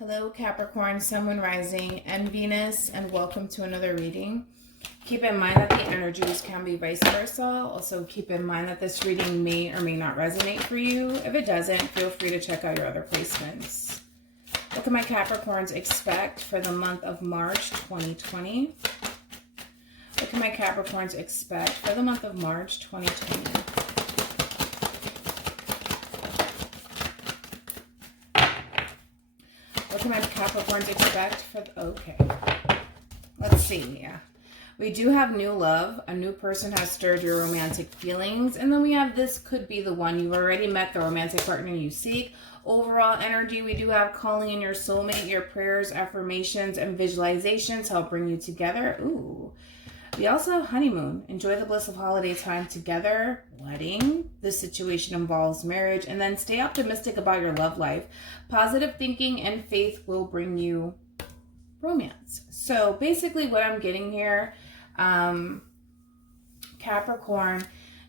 Hello Capricorn, Sun, Moon, Rising, and Venus, and welcome to another reading. Keep in mind that the energies can be vice versa. Also keep in mind that this reading may or may not resonate for you. If it doesn't, feel free to check out your other placements. What can my Capricorns expect for the month of March 2020? What can my Capricorns expect for the month of March 2020? What can my Capricorns expect for okay. Let's see. Yeah. We do have new love. A new person has stirred your romantic feelings. And then we have this could be the one. You've already met the romantic partner you seek. Overall energy, we do have calling in your soulmate. Your prayers, affirmations, and visualizations help bring you together. Ooh. We also have honeymoon. Enjoy the bliss of holiday time together. Wedding. This situation involves marriage. And then stay optimistic about your love life. Positive thinking and faith will bring you romance. So basically what I'm getting here, Capricorn,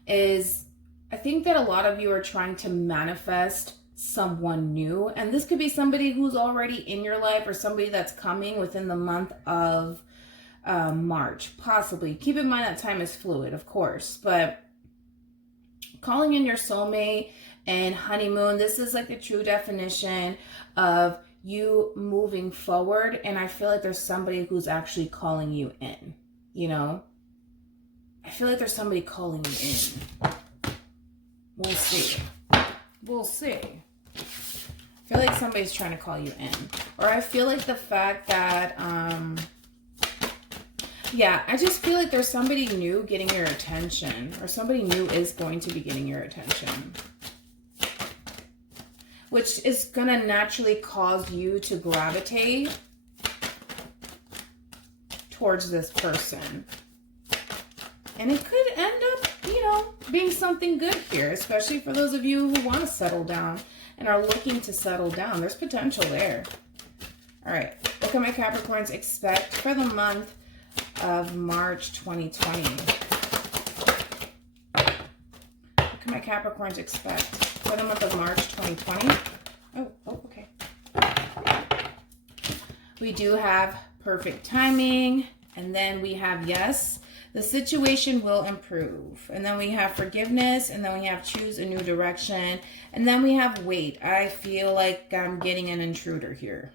is I think that a lot of you are trying to manifest someone new. And this could be somebody who's already in your life or somebody that's coming within the month of March, possibly. Keep in mind that time is fluid, of course, but calling in your soulmate and honeymoon, this is like the true definition of you moving forward. And I feel like there's somebody who's actually calling you in, you know? I feel like there's somebody calling you in. We'll see. We'll see. I feel like somebody's trying to call you in. Or I feel like the fact that, yeah, I just feel like there's somebody new getting your attention, or somebody new is going to be getting your attention, which is going to naturally cause you to gravitate towards this person. And it could end up, you know, being something good here, especially for those of you who want to settle down and are looking to settle down. There's potential there. All right, what can my Capricorns expect for the month of March 2020? What can my Capricorns expect for the month of March 2020? Oh, okay. We do have perfect timing, and then we have yes, the situation will improve. And then we have forgiveness, and then we have choose a new direction, and then we have wait. I feel like I'm getting an intruder here.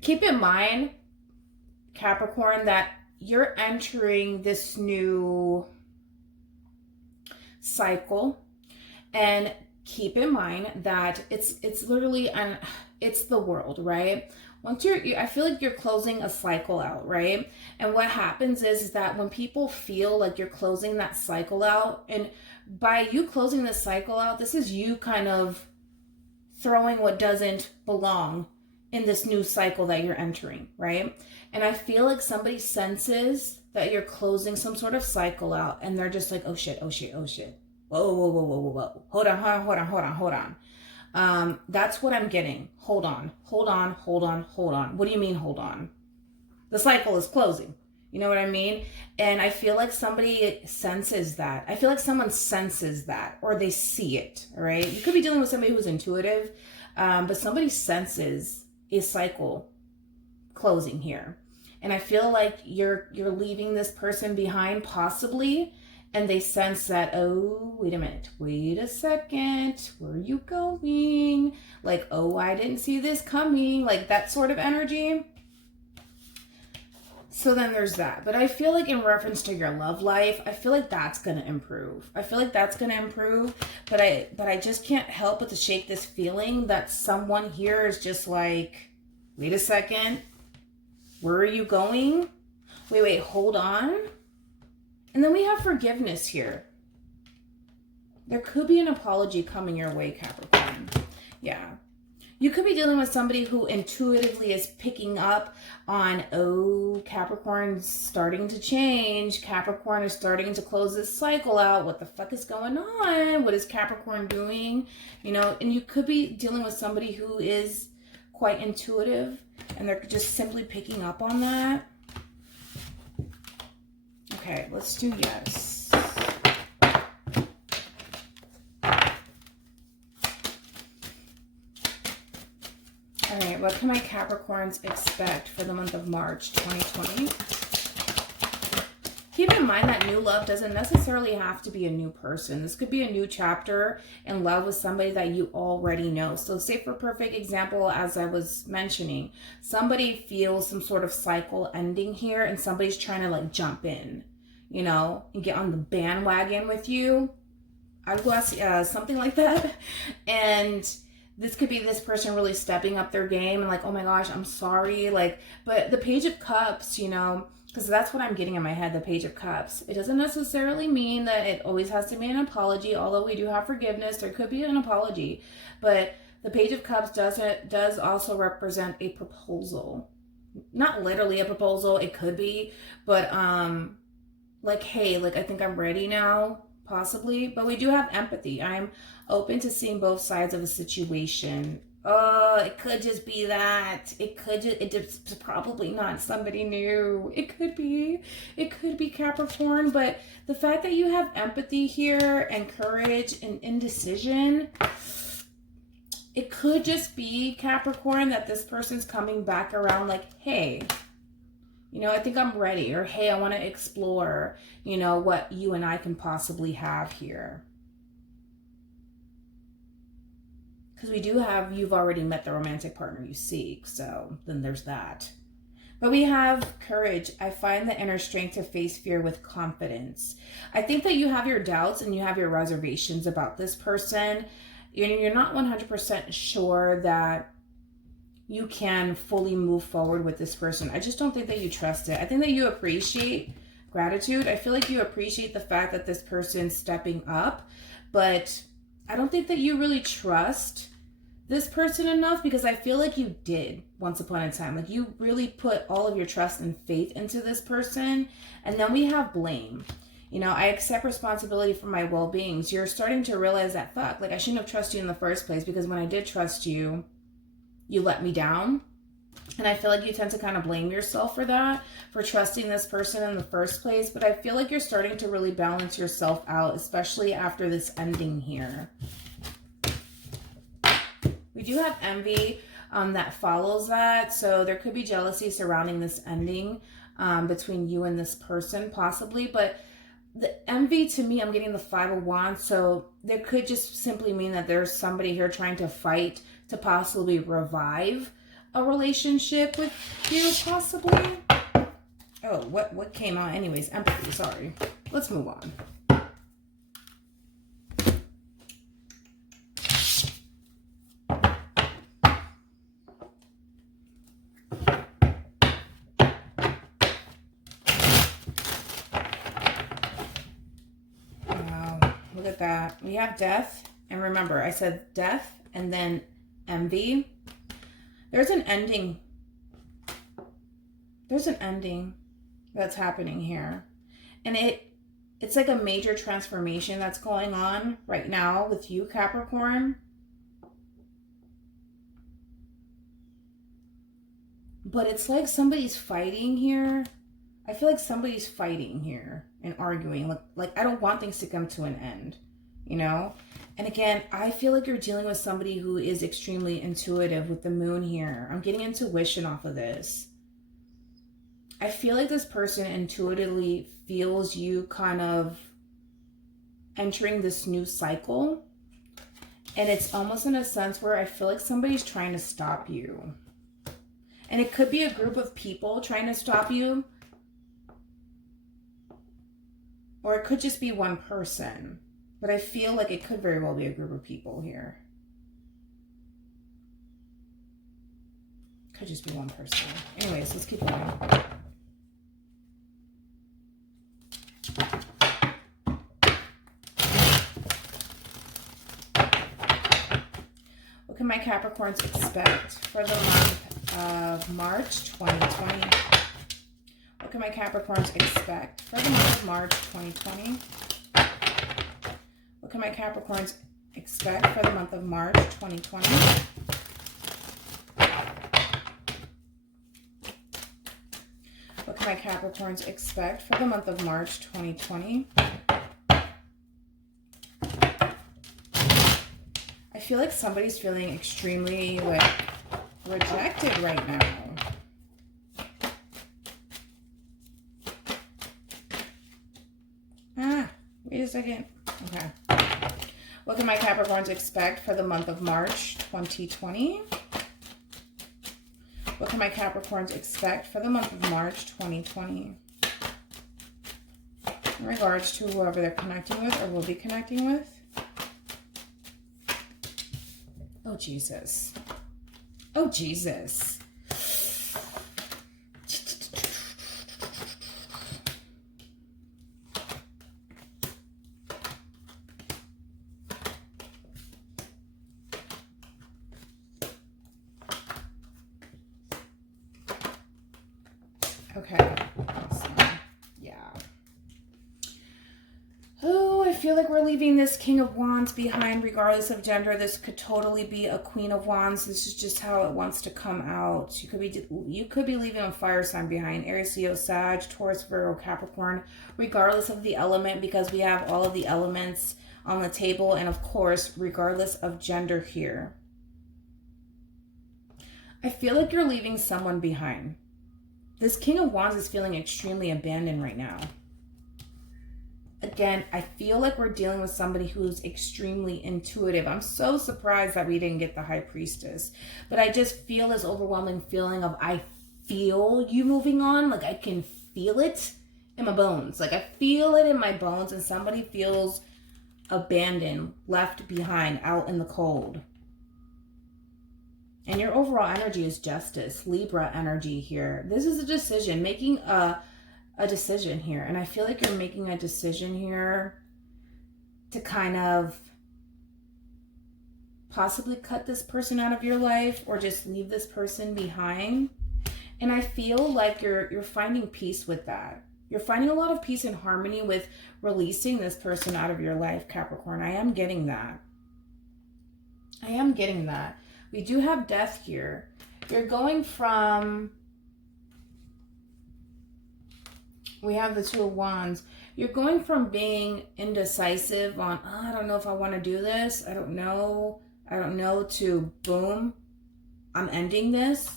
Keep in mind, Capricorn, that you're entering this new cycle, and keep in mind that it's literally it's the world, right? Once I feel like you're closing a cycle out, right? And what happens is that when people feel like you're closing that cycle out, and by you closing this cycle out, this is you kind of throwing what doesn't belong in this new cycle that you're entering, right? And I feel like somebody senses that you're closing some sort of cycle out, and they're just like, oh shit, oh shit, oh shit. Whoa, whoa, whoa, whoa, whoa, whoa. Hold on, hold on, hold on, hold on, hold on. That's what I'm getting. Hold on, hold on, hold on, hold on. What do you mean, hold on? The cycle is closing. You know what I mean? And I feel like somebody senses that. I feel like someone senses that, or they see it, all right? You could be dealing with somebody who's intuitive, but somebody senses a cycle closing here. And I feel like you're leaving this person behind, possibly, and they sense that, oh, wait a minute, wait a second, where are you going? Like, oh, I didn't see this coming, like that sort of energy. So then there's that. But I feel like in reference to your love life, I feel like that's going to improve. I feel like that's going to improve. But I just can't help but to shake this feeling that someone here is just like, wait a second. Where are you going? Wait, hold on. And then we have forgiveness here. There could be an apology coming your way, Capricorn. Yeah. You could be dealing with somebody who intuitively is picking up on, oh, Capricorn's starting to change. Capricorn is starting to close this cycle out. What the fuck is going on? What is Capricorn doing? You know, and you could be dealing with somebody who is quite intuitive, and they're just simply picking up on that. Okay, let's do yes. All right, what can my Capricorns expect for the month of March 2020? Keep in mind that new love doesn't necessarily have to be a new person. This could be a new chapter in love with somebody that you already know. So say for perfect example, as I was mentioning, somebody feels some sort of cycle ending here and somebody's trying to like jump in, you know, and get on the bandwagon with you. I'd go ask something like that. And this could be this person really stepping up their game and like, oh my gosh, I'm sorry. Like, but the Page of Cups, you know, because that's what I'm getting in my head, the Page of Cups. It doesn't necessarily mean that it always has to be an apology, although we do have forgiveness. There could be an apology. But the Page of Cups does also represent a proposal. Not literally a proposal, it could be, but like, hey, like I think I'm ready now, possibly. But we do have empathy. I'm open to seeing both sides of a situation. Oh, it could just be that. It's probably not somebody new. It could be Capricorn, but the fact that you have empathy here and courage and indecision, it could just be Capricorn that this person's coming back around like, hey, you know, I think I'm ready, or hey, I want to explore, you know, what you and I can possibly have here. Because we do have, you've already met the romantic partner you seek, so then there's that. But we have courage. I find the inner strength to face fear with confidence. I think that you have your doubts and you have your reservations about this person. You're not 100% sure that you can fully move forward with this person. I just don't think that you trust it. I think that you appreciate gratitude. I feel like you appreciate the fact that this person's stepping up, but I don't think that you really trust this person enough, because I feel like you did once upon a time. Like you really put all of your trust and faith into this person. And then we have blame. You know, I accept responsibility for my well-being. So you're starting to realize that, fuck, like I shouldn't have trusted you in the first place, because when I did trust you, you let me down. And I feel like you tend to kind of blame yourself for that, for trusting this person in the first place. But I feel like you're starting to really balance yourself out, especially after this ending here. We do have envy that follows that. So there could be jealousy surrounding this ending between you and this person, possibly. But the envy, to me, I'm getting the Five of Wands. So there could just simply mean that there's somebody here trying to fight to possibly revive a relationship with you, possibly. Oh, what came out? Anyways, empathy, sorry. Let's move on. Wow, look at that. We have death. And remember, I said death and then envy. There's an ending. There's an ending that's happening here. And it's like a major transformation that's going on right now with you, Capricorn. But it's like somebody's fighting here. I feel like somebody's fighting here and arguing. Like I don't want things to come to an end, you know? And again, I feel like you're dealing with somebody who is extremely intuitive with the moon here. I'm getting intuition off of this. I feel like this person intuitively feels you kind of entering this new cycle. And it's almost in a sense where I feel like somebody's trying to stop you. And it could be a group of people trying to stop you. Or it could just be one person. But I feel like it could very well be a group of people here. Could just be one person. Anyways, let's keep going. What can my Capricorns expect for the month of March 2020? What can my Capricorns expect for the month of March 2020? What can my Capricorns expect for the month of March 2020? What can my Capricorns expect for the month of March 2020? I feel like somebody's feeling extremely rejected right now. Wait a second. Okay. What can my Capricorns expect for the month of March 2020? What can my Capricorns expect for the month of March 2020? In regards to whoever they're connecting with or will be connecting with. Oh, Jesus. Oh, Jesus. Okay. Awesome. Yeah. Oh, I feel like we're leaving this King of Wands behind regardless of gender. This could totally be a Queen of Wands. This is just how it wants to come out. You could be leaving a fire sign behind. Aries, Leo, Sag, Taurus, Virgo, Capricorn, regardless of the element, because we have all of the elements on the table, and of course, regardless of gender here. I feel like you're leaving someone behind. This King of Wands is feeling extremely abandoned right now. Again, I feel like we're dealing with somebody who's extremely intuitive. I'm so surprised that we didn't get the High Priestess. But I just feel this overwhelming feeling of I feel you moving on. Like I can feel it in my bones. Like I feel it in my bones, and somebody feels abandoned, left behind, out in the cold. And your overall energy is justice, Libra energy here. This is a decision, making a decision here. And I feel like you're making a decision here to kind of possibly cut this person out of your life or just leave this person behind. And I feel like you're finding peace with that. You're finding a lot of peace and harmony with releasing this person out of your life, Capricorn. I am getting that. I am getting that. We do have death here. You're going from, we have the Two of Wands. You're going from being indecisive on, oh, I don't know if I want to do this. I don't know, to boom, I'm ending this.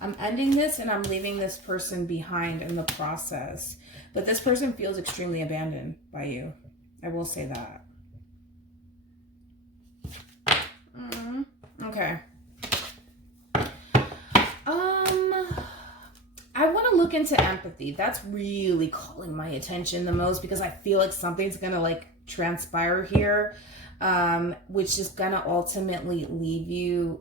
I'm ending this and I'm leaving this person behind in the process. But this person feels extremely abandoned by you. I will say that. Okay. I want to look into empathy. That's really calling my attention the most because I feel like something's going to like transpire here, which is going to ultimately leave you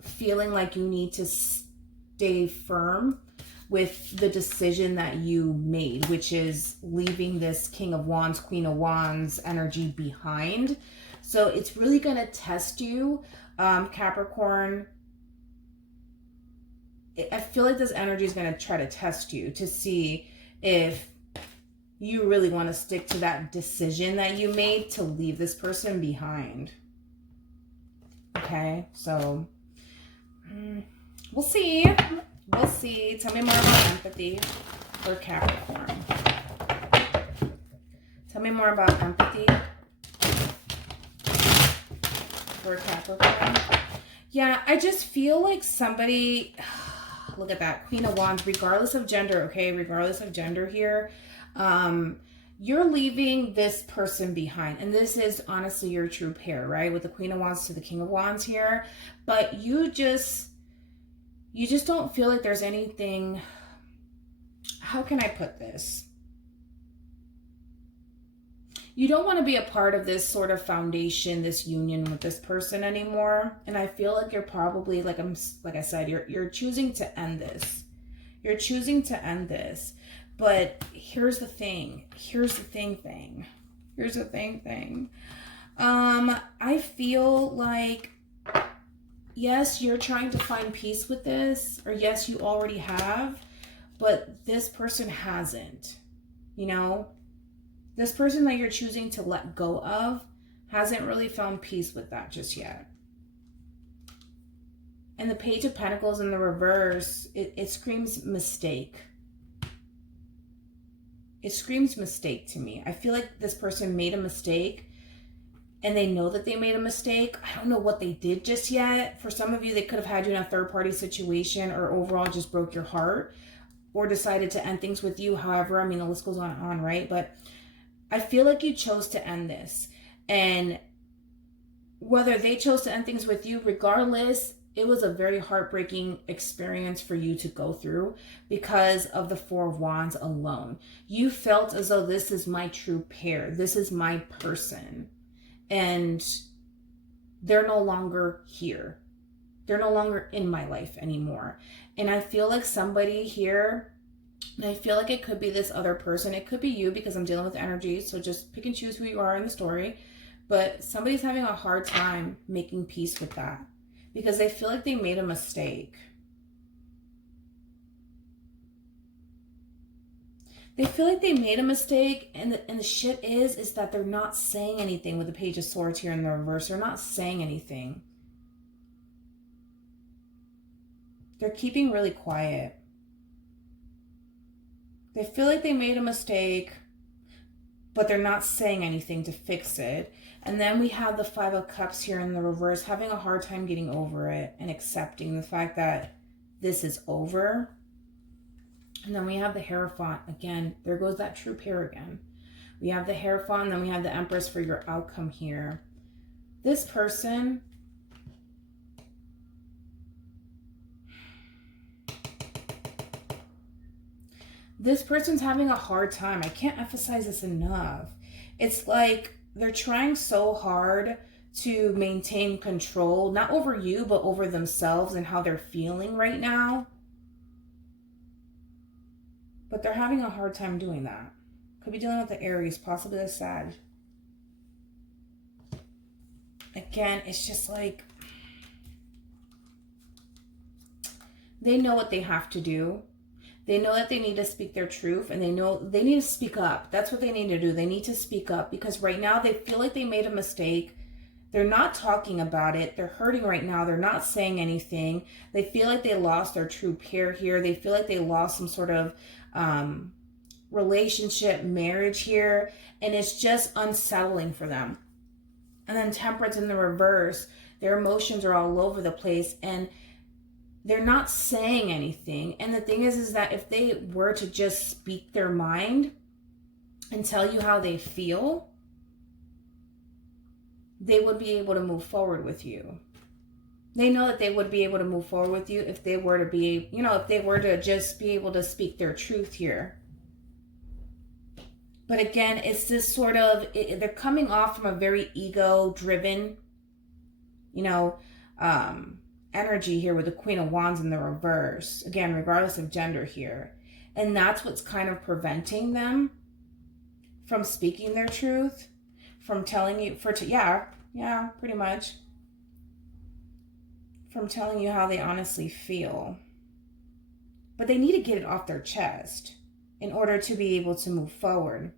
feeling like you need to stay firm with the decision that you made, which is leaving this King of Wands, Queen of Wands energy behind. So it's really going to test you, Capricorn. I feel like this energy is going to try to test you to see if you really want to stick to that decision that you made to leave this person behind. Okay, so we'll see. We'll see. Tell me more about empathy for Capricorn. Tell me more about empathy for Capricorn. Yeah, I just feel like somebody, look at that, Queen of Wands, regardless of gender, okay? Regardless of gender here, you're leaving this person behind. And this is honestly your true pair, right? With the Queen of Wands to the King of Wands here. But you just don't feel like there's anything, how can I put this? You don't want to be a part of this sort of foundation, this union with this person anymore. And I feel like you're probably, like I said, you're choosing to end this. You're choosing to end this. But here's the thing. Here's the thing. I feel like, yes, you're trying to find peace with this, or yes, you already have, but this person hasn't, you know? This person that you're choosing to let go of hasn't really found peace with that just yet. And the Page of Pentacles in the reverse, it screams mistake. It screams mistake to me. I feel like this person made a mistake and they know that they made a mistake. I don't know what they did just yet. For some of you, they could have had you in a third-party situation, or overall just broke your heart, or decided to end things with you. However, I mean, the list goes on and on, right? But I feel like you chose to end this. And whether they chose to end things with you, regardless, it was a very heartbreaking experience for you to go through because of the Four of Wands alone. You felt as though this is my true pair. This is my person. And they're no longer here. They're no longer in my life anymore. And I feel like somebody here, and I feel like it could be this other person. It could be you, because I'm dealing with energy. So just pick and choose who you are in the story. But somebody's having a hard time making peace with that because they feel like they made a mistake. They feel like they made a mistake, and the shit is that they're not saying anything with the Page of Swords here in the reverse. They're not saying anything. They're keeping really quiet. They feel like they made a mistake, but they're not saying anything to fix it. And then we have the Five of Cups here in the reverse, having a hard time getting over it and accepting the fact that this is over. And then we have the Hierophant. Again, there goes that true pair again. We have the Hierophant, and then we have the Empress for your outcome here. This person, this person's having a hard time. I can't emphasize this enough. It's like they're trying so hard to maintain control, not over you, but over themselves and how they're feeling right now. But they're having a hard time doing that. Could be dealing with the Aries, possibly the Sag. Again, it's just like they know what they have to do. They know that they need to speak their truth, and they know they need to speak up. That's what they need to do. They need to speak up, because right now they feel like they made a mistake. They're not talking about it. They're hurting right now. They're not saying anything. They feel like they lost their true pair here. They feel like they lost some sort of relationship, marriage here, and it's just unsettling for them. And then Temperance in the reverse, their emotions are all over the place, and they're not saying anything. And the thing is that if they were to just speak their mind and tell you how they feel, they would be able to move forward with you. They know that they would be able to move forward with you if they were to be, you know, if they were to just be able to speak their truth here. But again, it's this sort of, they're coming off from a very ego-driven, you know, energy here with the Queen of Wands in the reverse. Again, regardless of gender here. And that's what's kind of preventing them from speaking their truth, from telling you, yeah, pretty much. From telling you how they honestly feel. But they need to get it off their chest in order to be able to move forward.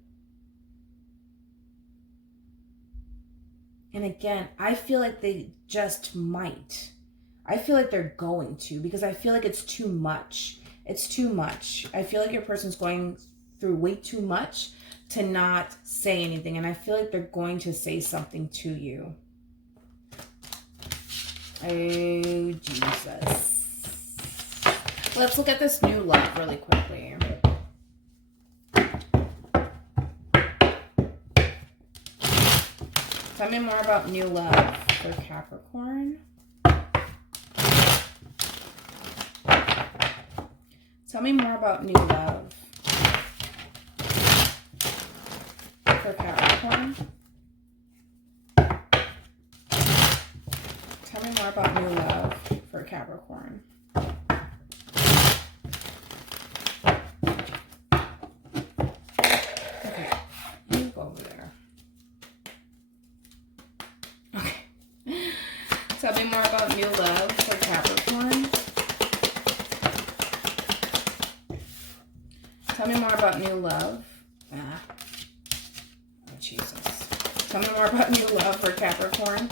And again, I feel like they just might. I feel like they're going to, because I feel like it's too much. It's too much. I feel like your person's going through way too much to not say anything. And I feel like they're going to say something to you. Oh, Jesus. Let's look at this new love really quickly. Tell me more about new love for Capricorn. Tell me more about new love for Capricorn. Tell me more about new love for Capricorn. Okay, you go over there. Okay. Tell me more about new love for Capricorn. Tell me more about new love. Oh, Jesus. Tell me more about new love for Capricorn.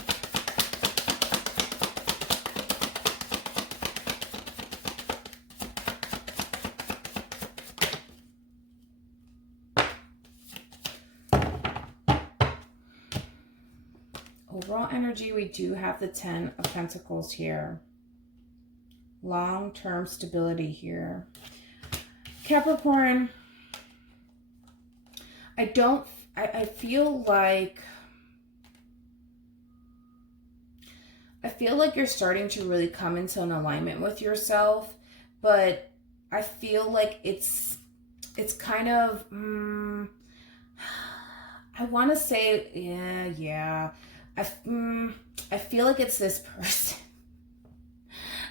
overall energy, we do have the 10 of Pentacles here. Long-term stability here. Capricorn, I feel like you're starting to really come into an alignment with yourself, but I feel like it's kind of, I want to say, yeah. I feel like it's this person.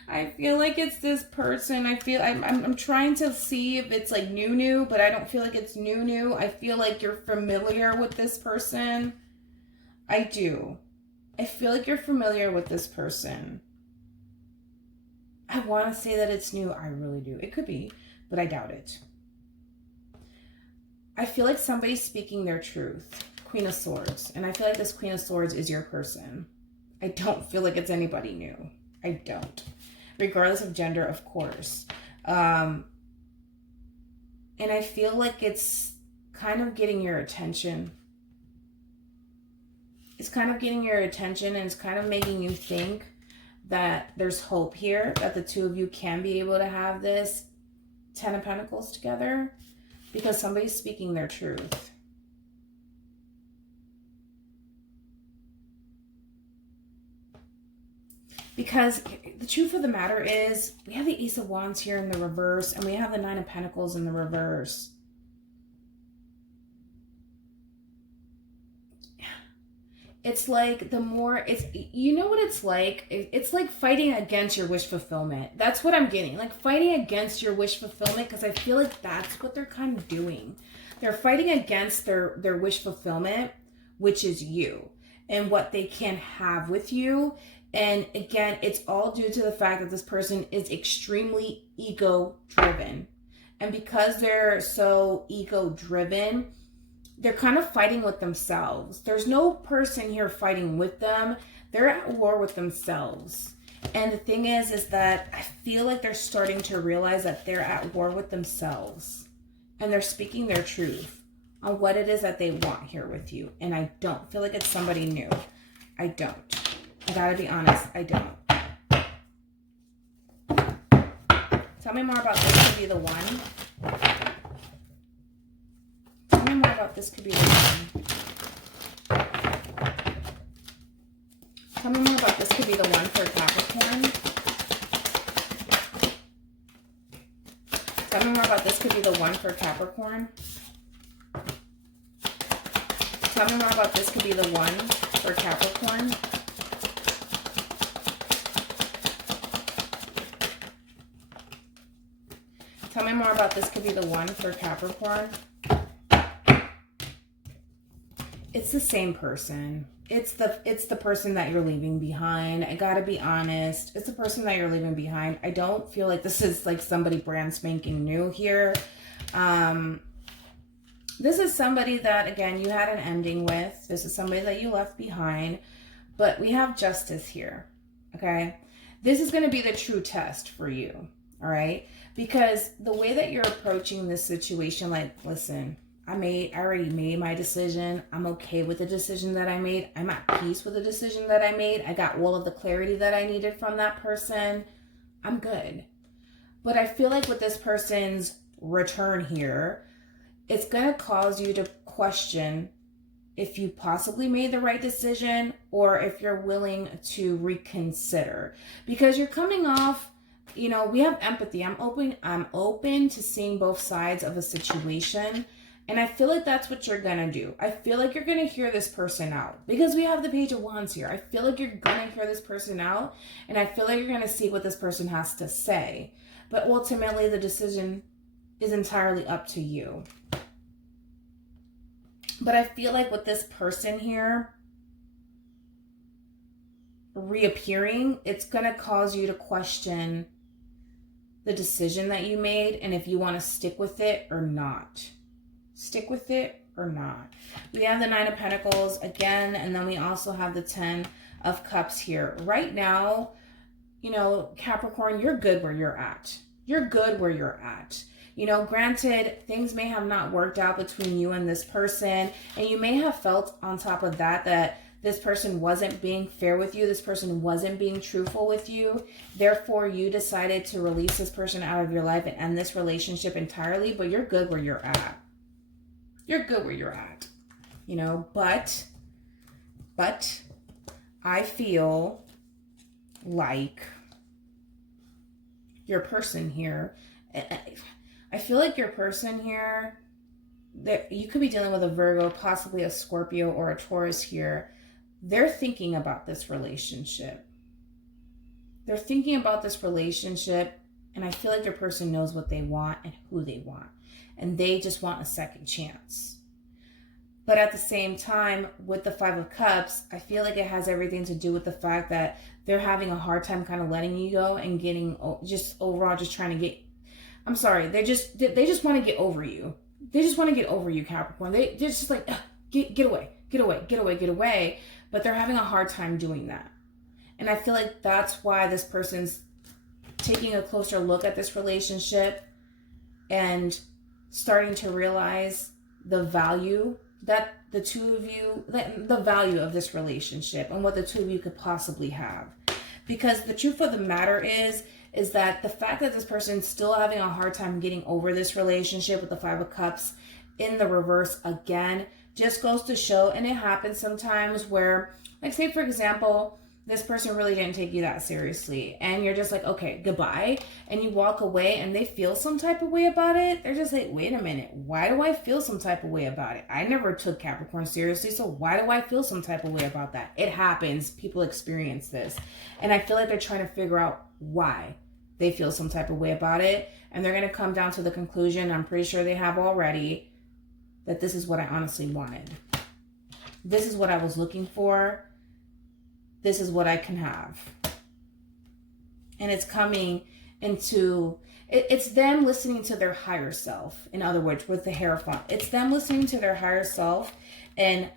I feel like it's this person. I'm trying to see if it's like new, but I don't feel like it's new. I feel like you're familiar with this person. I do. I feel like you're familiar with this person. I want to say that it's new. I really do. It could be, but I doubt it. I feel like somebody's speaking their truth. Queen of Swords. And I feel like this Queen of Swords is your person. I don't feel like it's anybody new. I don't. Regardless of gender, of course. And I feel like it's kind of getting your attention. It's kind of getting your attention, and it's kind of making you think that there's hope here, that the two of you can be able to have this 10 of Pentacles together, because somebody's speaking their truth. Because the truth of the matter is, we have the Ace of Wands here in the reverse, and we have the 9 of Pentacles in the reverse. It's like you know what it's like? It's like fighting against your wish fulfillment. That's what I'm getting. Like fighting against your wish fulfillment, because I feel like that's what they're kind of doing. They're fighting against their wish fulfillment, which is you, and what they can have with you. And again, it's all due to the fact that this person is extremely ego-driven. And because they're so ego-driven, they're kind of fighting with themselves. There's no person here fighting with them. They're at war with themselves. And the thing is that I feel like they're starting to realize that they're at war with themselves. And they're speaking their truth on what it is that they want here with you. And I don't feel like it's somebody new. I don't. I gotta be honest, I don't. Tell me more about this could be the one. Tell me more about this could be the one. Tell me more about this could be the one for Capricorn. Tell me more about this could be the one for Capricorn. Tell me more about this could be the one for Capricorn. Tell me more about this could be the one for Capricorn. It's the same person. It's the person that you're leaving behind. I gotta be honest. It's the person that you're leaving behind. I don't feel like this is like somebody brand spanking new here. This is somebody that, again, you had an ending with. This is somebody that you left behind. But we have justice here, okay? This is going to be the true test for you, all right? Because the way that you're approaching this situation, like, listen, I already made my decision. I'm okay with the decision that I made. I'm at peace with the decision that I made. I got all of the clarity that I needed from that person. I'm good. But I feel like with this person's return here, it's going to cause you to question if you possibly made the right decision or if you're willing to reconsider. Because you're coming off, you know, we have empathy. I'm open to seeing both sides of a situation. And I feel like that's what you're going to do. I feel like you're going to hear this person out because we have the Page of Wands here. I feel like you're going to hear this person out, and I feel like you're going to see what this person has to say. But ultimately, the decision is entirely up to you. But I feel like with this person here reappearing, it's going to cause you to question the decision that you made and if you want to stick with it or not. Stick with it or not. We have the 9 of Pentacles again, and then we also have the 10 of Cups here. Right now, you know, Capricorn, you're good where you're at. You're good where you're at. You know, granted, things may have not worked out between you and this person, and you may have felt on top of that This person wasn't being fair with you. This person wasn't being truthful with you. Therefore, you decided to release this person out of your life and end this relationship entirely, but you're good where you're at. You're good where you're at. You know, but I feel like your person here, I feel like your person here, that you could be dealing with a Virgo, possibly a Scorpio or a Taurus here. They're thinking about this relationship. They're thinking about this relationship, and I feel like your person knows what they want and who they want. And they just want a second chance. But at the same time, with the Five of Cups, I feel like it has everything to do with the fact that they're having a hard time kind of letting you go and getting, just overall just trying to get, I'm sorry, they just want to get over you. They just want to get over you, Capricorn. They're just like, get away. But they're having a hard time doing that. And I feel like that's why this person's taking a closer look at this relationship and starting to realize the value that the two of you, the value of this relationship and what the two of you could possibly have. Because the truth of the matter is that the fact that this person's still having a hard time getting over this relationship with the Five of Cups in the reverse again, just goes to show, and it happens sometimes where, like, say for example, this person really didn't take you that seriously and you're just like, okay, goodbye, and you walk away and they feel some type of way about it. They're just like, wait a minute, why do I feel some type of way about it? I never took Capricorn seriously, so why do I feel some type of way about that? It happens. People experience this, and I feel like they're trying to figure out why they feel some type of way about it, and they're going to come down to the conclusion, I'm pretty sure they have already, that this is what I honestly wanted. This is what I was looking for. This is what I can have. And it's coming into, it's them listening to their higher self. In other words, with the Hierophant, it's them listening to their higher self and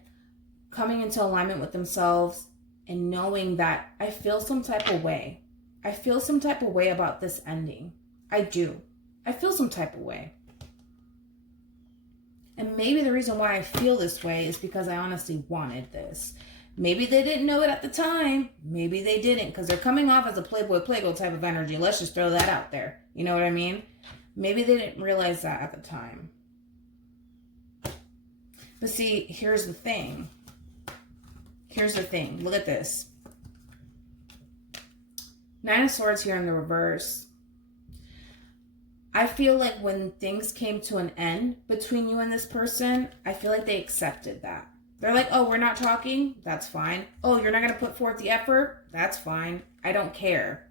coming into alignment with themselves and knowing that I feel some type of way. I feel some type of way about this ending. I do. I feel some type of way. And maybe the reason why I feel this way is because I honestly wanted this. Maybe they didn't know it at the time. Maybe they didn't, because they're coming off as a playboy, playgirl type of energy. Let's just throw that out there. You know what I mean? Maybe they didn't realize that at the time. But see, here's the thing. Here's the thing. Look at this. Nine of Swords here in the reverse. I feel like when things came to an end between you and this person, I feel like they accepted that. They're like, oh, we're not talking? That's fine. Oh, you're not going to put forth the effort? That's fine. I don't care.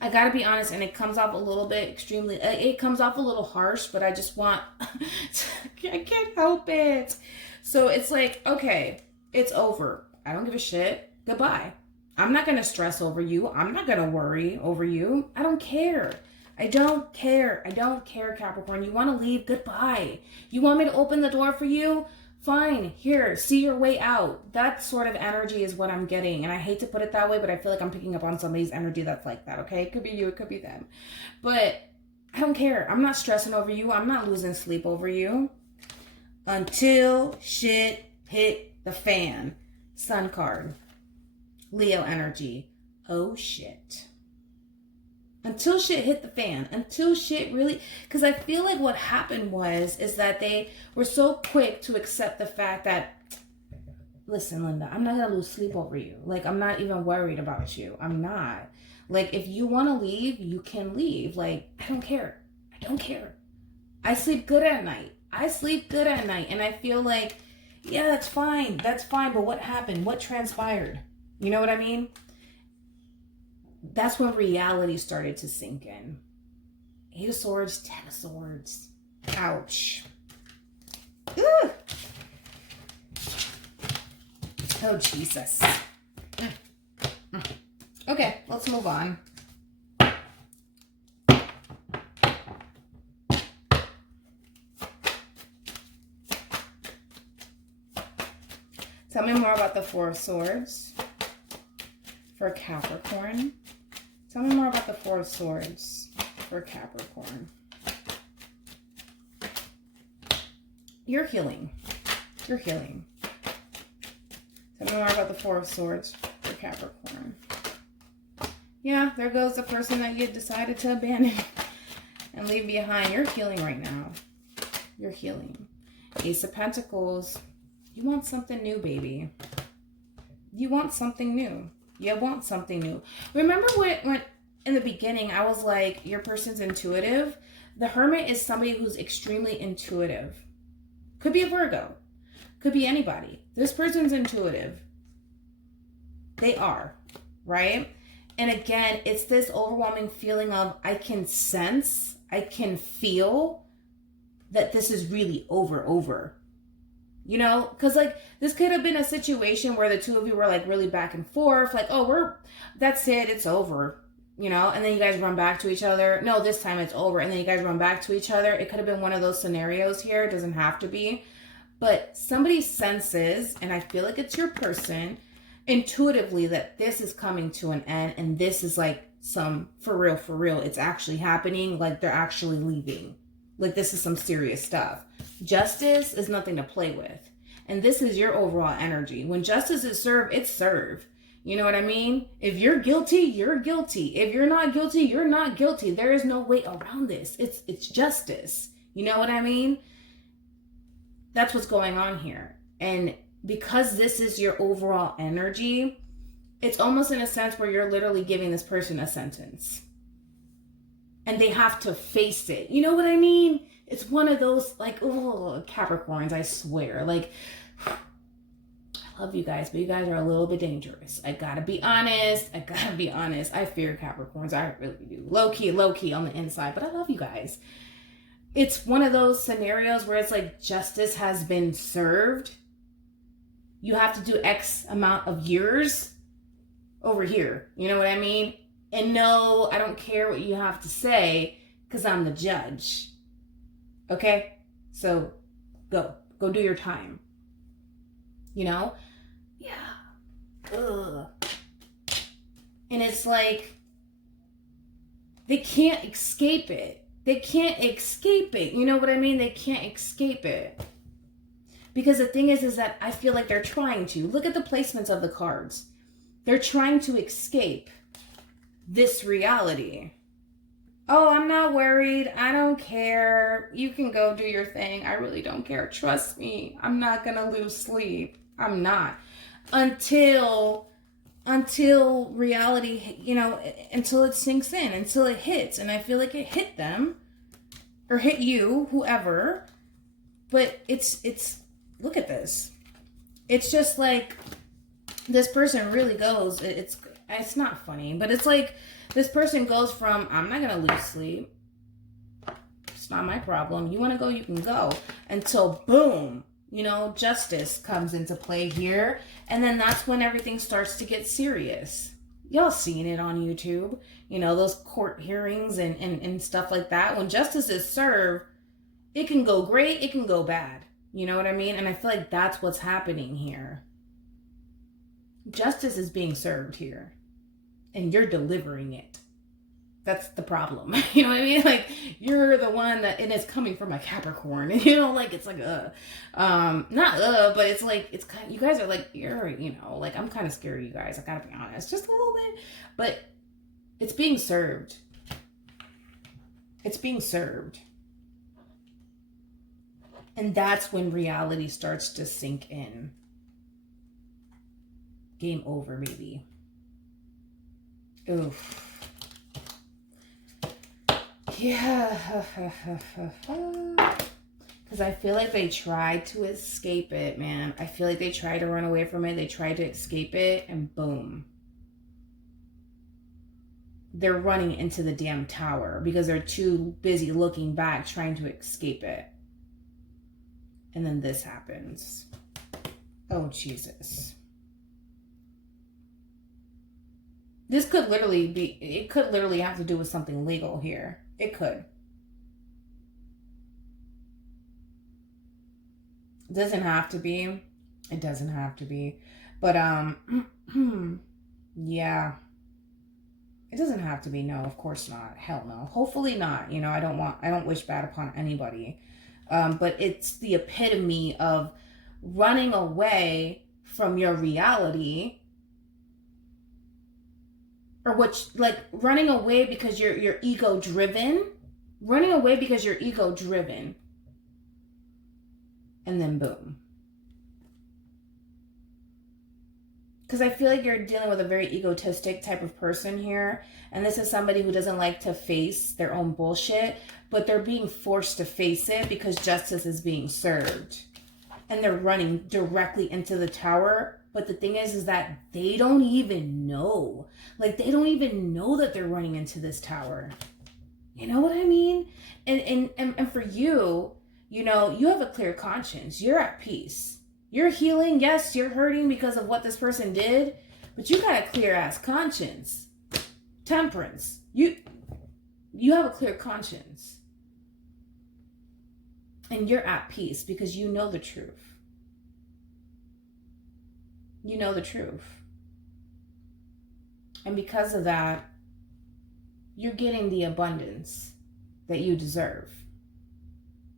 I got to be honest, and it comes off a little bit it comes off a little harsh, but I just want, I can't help it. So it's like, okay, it's over. I don't give a shit. Goodbye. I'm not going to stress over you. I'm not going to worry over you. I don't care. I don't care. I don't care, Capricorn. You want to leave? Goodbye. You want me to open the door for you? Fine. Here, see your way out. That sort of energy is what I'm getting. And I hate to put it that way, but I feel like I'm picking up on somebody's energy that's like that, okay? It could be you, it could be them. But I don't care. I'm not stressing over you. I'm not losing sleep over you. Until shit hit the fan. Sun card. Leo energy. Oh, shit. Until shit hit the fan. Until shit really... Because I feel like what happened is that they were so quick to accept the fact that, listen, Linda, I'm not going to lose sleep over you. Like, I'm not even worried about you. I'm not. Like, if you want to leave, you can leave. Like, I don't care. I don't care. I sleep good at night. I sleep good at night. And I feel like, yeah, that's fine. That's fine. But what happened? What transpired? You know what I mean? That's when reality started to sink in. 8 of Swords, 10 of Swords. Ouch. Ugh. Oh, Jesus. Okay, let's move on. Tell me more about the 4 of Swords for Capricorn. Tell me more about the 4 of Swords for Capricorn. You're healing. You're healing. Tell me more about the Four of Swords for Capricorn. Yeah, there goes the person that you decided to abandon and leave behind. You're healing right now. You're healing. Ace of Pentacles. You want something new, baby. You want something new. You want something new. Remember when in the beginning I was like, your person's intuitive? The Hermit is somebody who's extremely intuitive. Could be a Virgo. Could be anybody. This person's intuitive. They are, right? And again, it's this overwhelming feeling of I can sense, I can feel that this is really over. You know, because like this could have been a situation where the two of you were like really back and forth, like, oh, that's it, it's over, you know, and then you guys run back to each other. No, this time it's over, and then you guys run back to each other. It could have been one of those scenarios here. It doesn't have to be, but somebody senses, and I feel like it's your person, intuitively that this is coming to an end, and this is like some for real, it's actually happening, like they're actually leaving. Like this is some serious stuff. Justice is nothing to play with. And this is your overall energy. When justice is served, it's served. You know what I mean? If you're guilty, you're guilty. If you're not guilty, you're not guilty. There is no way around this. It's justice. You know what I mean? That's what's going on here. And because this is your overall energy, it's almost in a sense where you're literally giving this person a sentence. And they have to face it. You know what I mean? It's one of those, like, oh, Capricorns, I swear. Like, I love you guys, but you guys are a little bit dangerous. I gotta be honest. I fear Capricorns. I really do. Low key on the inside, but I love you guys. It's one of those scenarios where it's like justice has been served. You have to do X amount of years over here. You know what I mean? And no, I don't care what you have to say because I'm the judge. Okay? So go do your time. You know? Yeah. Ugh. And it's like, they can't escape it. You know what I mean? They can't escape it. Because the thing is that I feel like they're trying to. Look at the placements of the cards. They're trying to escape this reality. Oh, I'm not worried. I don't care. You can go do your thing. I really don't care. Trust me. I'm not going to lose sleep. I'm not. Until reality, you know, until it sinks in, until it hits. And I feel like it hit them or hit you, whoever. But it's look at this. It's just like this person really goes, it's not funny, but it's like this person goes from, I'm not going to lose sleep. It's not my problem. You want to go, you can go. Until boom, you know, justice comes into play here. And then that's when everything starts to get serious. Y'all seen it on YouTube. You know, those court hearings and stuff like that. When justice is served, it can go great, it can go bad. You know what I mean? And I feel like that's what's happening here. Justice is being served here. And you're delivering it. That's the problem. You know what I mean? Like, you're the one that, and it's coming from a Capricorn. And, you know, like, it's like, but it's like, it's kind of, you guys are like, you're, you know, like, I'm kind of scared of you guys. I gotta be honest. Just a little bit. But it's being served. It's being served. And that's when reality starts to sink in. Game over, baby. Oof. Yeah. Because I feel like they tried to escape it, man. I feel like they tried to run away from it. They tried to escape it, and boom. They're running into the damn tower because they're too busy looking back trying to escape it. And then this happens. Oh, Jesus. This could literally be, it could literally have to do with something legal here. It could. It doesn't have to be. It doesn't have to be. But, yeah. It doesn't have to be. No, of course not. Hell no. Hopefully not. You know, I don't wish bad upon anybody. But it's the epitome of running away from your reality, or what, like running away because you're ego driven, and then boom. Because I feel like you're dealing with a very egotistic type of person here. And this is somebody who doesn't like to face their own bullshit, but they're being forced to face it because justice is being served. And they're running directly into the tower. But the thing is that they don't even know. Like, they don't even know that they're running into this tower. You know what I mean? And for you, you know, you have a clear conscience. You're at peace. You're healing. Yes, you're hurting because of what this person did, but you got a clear ass conscience. Temperance. You have a clear conscience. And you're at peace because you know the truth. You know the truth. And because of that, you're getting the abundance that you deserve.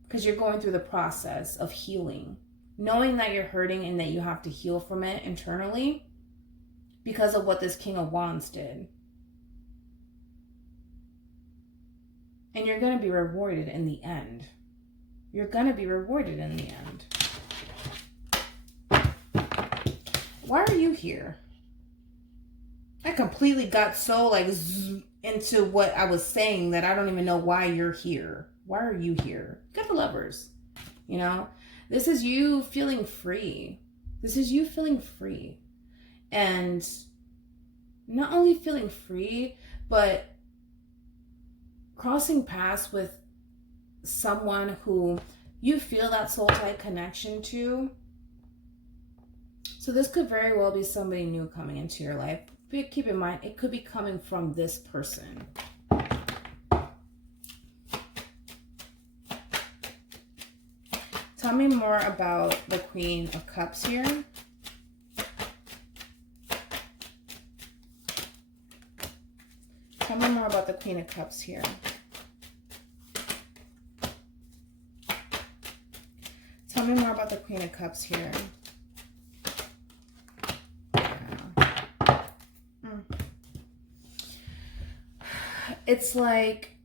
Because you're going through the process of healing. Knowing that you're hurting and that you have to heal from it internally because of what this King of Wands did. And you're going to be rewarded in the end. You're going to be rewarded in the end. Why are you here? I completely got so like into what I was saying that I don't even know why you're here. Why are you here? You got the Lovers, you know? This is you feeling free. This is you feeling free. And not only feeling free, but crossing paths with someone who you feel that soul tie connection to. So this could very well be somebody new coming into your life. But keep in mind, it could be coming from this person. Tell me more about the Queen of Cups here. Tell me more about the Queen of Cups here. Tell me more about the Queen of Cups here. It's like,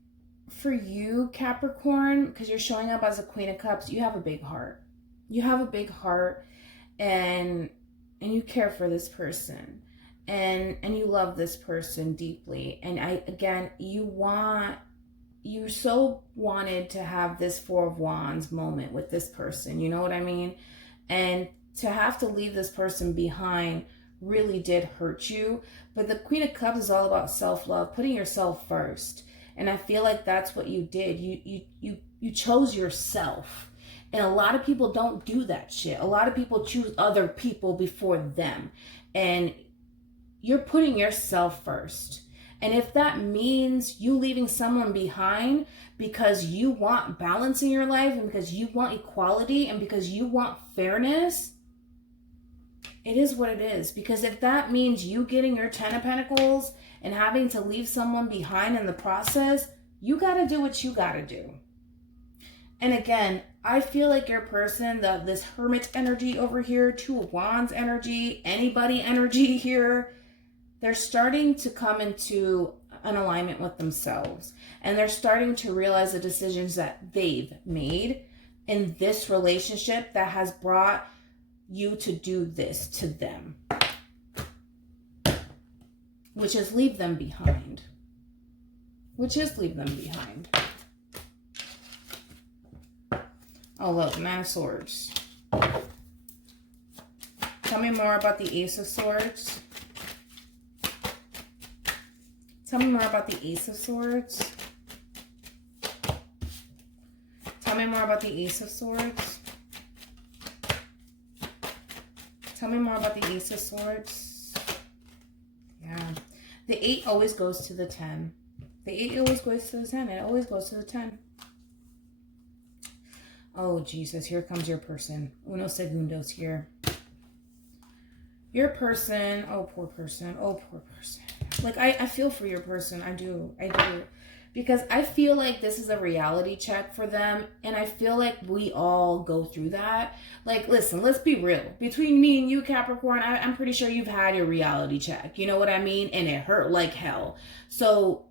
for you, Capricorn, because you're showing up as a Queen of Cups, you have a big heart. You have a big heart, and you care for this person, and you love this person deeply. And you so wanted to have this Four of Wands moment with this person. You know what I mean? And to have to leave this person behind really did hurt you. But the Queen of Cups is all about self-love, putting yourself first. And I feel like that's what you did. You chose yourself. And a lot of people don't do that shit. A lot of people choose other people before them. And you're putting yourself first. And if that means you leaving someone behind because you want balance in your life and because you want equality and because you want fairness, it is what it is. Because if that means you getting your 10 of Pentacles and having to leave someone behind in the process, you got to do what you got to do. And again, I feel like your person, this Hermit energy over here, Two of Wands energy, anybody energy here, they're starting to come into an alignment with themselves. And they're starting to realize the decisions that they've made in this relationship that has brought you to do this to them, which is leave them behind. Oh, look, Man of Swords. Tell me more about the Ace of Swords. Tell me more about the Ace of Swords. Tell me more about the Ace of Swords. Tell me more about the Ace of Swords. Yeah. The 8 always goes to the 10. The 8 always goes to the 10. It always goes to the 10. Oh, Jesus. Here comes your person. Unos segundos here. Your person. Oh, poor person. Oh, poor person. Like, I feel for your person. I do. Because I feel like this is a reality check for them. And I feel like we all go through that. Like, listen, let's be real. Between me and you, Capricorn, I'm pretty sure you've had your reality check. You know what I mean? And it hurt like hell. So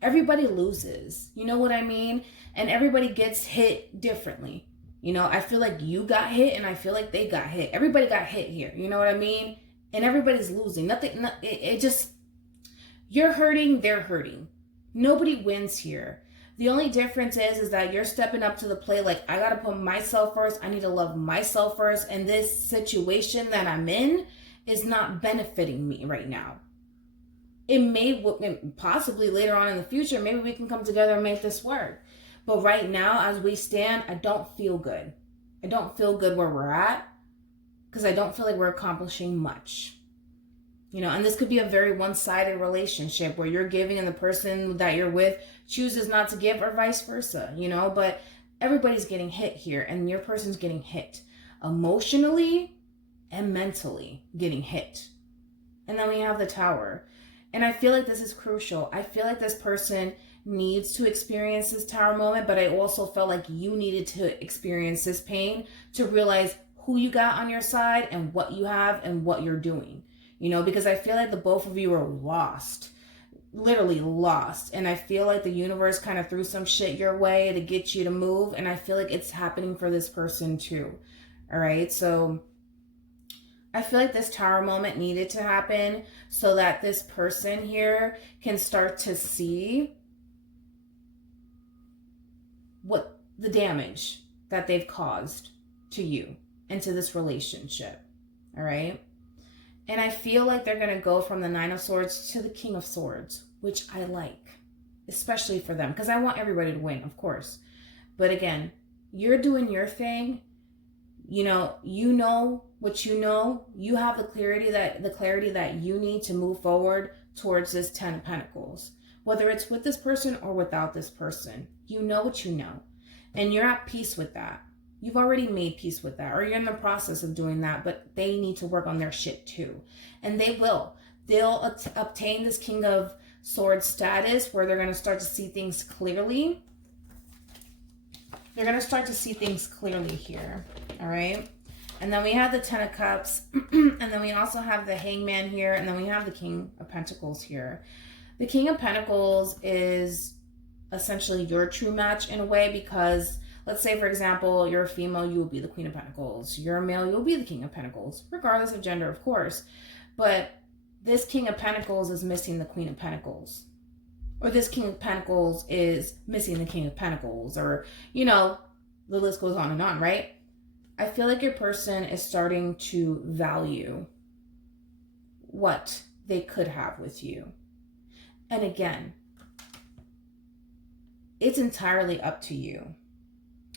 everybody loses. You know what I mean? And everybody gets hit differently. You know, I feel like you got hit and I feel like they got hit. Everybody got hit here. You know what I mean? And everybody's losing. It just, you're hurting, they're hurting. Nobody wins here. The only difference is that you're stepping up to the plate. Like, I got to put myself first. I need to love myself first. And this situation that I'm in is not benefiting me right now. It may possibly later on in the future, maybe we can come together and make this work. But right now, as we stand, I don't feel good. I don't feel good where we're at because I don't feel like we're accomplishing much. You know, and this could be a very one-sided relationship where you're giving and the person that you're with chooses not to give, or vice versa, you know, but everybody's getting hit here and your person's getting hit emotionally and mentally, getting hit. And then we have the Tower. And I feel like this is crucial. I feel like this person needs to experience this Tower moment, but I also felt like you needed to experience this pain to realize who you got on your side and what you have and what you're doing. You know, because I feel like the both of you are lost, literally lost. And I feel like the universe kind of threw some shit your way to get you to move. And I feel like it's happening for this person too. All right. So I feel like this Tower moment needed to happen so that this person here can start to see what the damage that they've caused to you and to this relationship. All right. And I feel like they're going to go from the Nine of Swords to the King of Swords, which I like, especially for them, because I want everybody to win, of course. But again, you're doing your thing. You know what you know. You have the clarity that you need to move forward towards this 10 of Pentacles, whether it's with this person or without this person. You know what you know, and you're at peace with that. You've already made peace with that, or you're in the process of doing that, but they need to work on their shit too. And they will. They'll obtain this King of Swords status where they're going to start to see things clearly. They're going to start to see things clearly here. All right. And then we have the 10 of Cups. And then we also have the Hangman here. And then we have the King of Pentacles here. The King of Pentacles is essentially your true match in a way, because let's say, for example, you're a female, you will be the Queen of Pentacles. You're a male, you'll be the King of Pentacles, regardless of gender, of course. But this King of Pentacles is missing the Queen of Pentacles. Or this King of Pentacles is missing the King of Pentacles. Or, you know, the list goes on and on, right? I feel like your person is starting to value what they could have with you. And again, it's entirely up to you.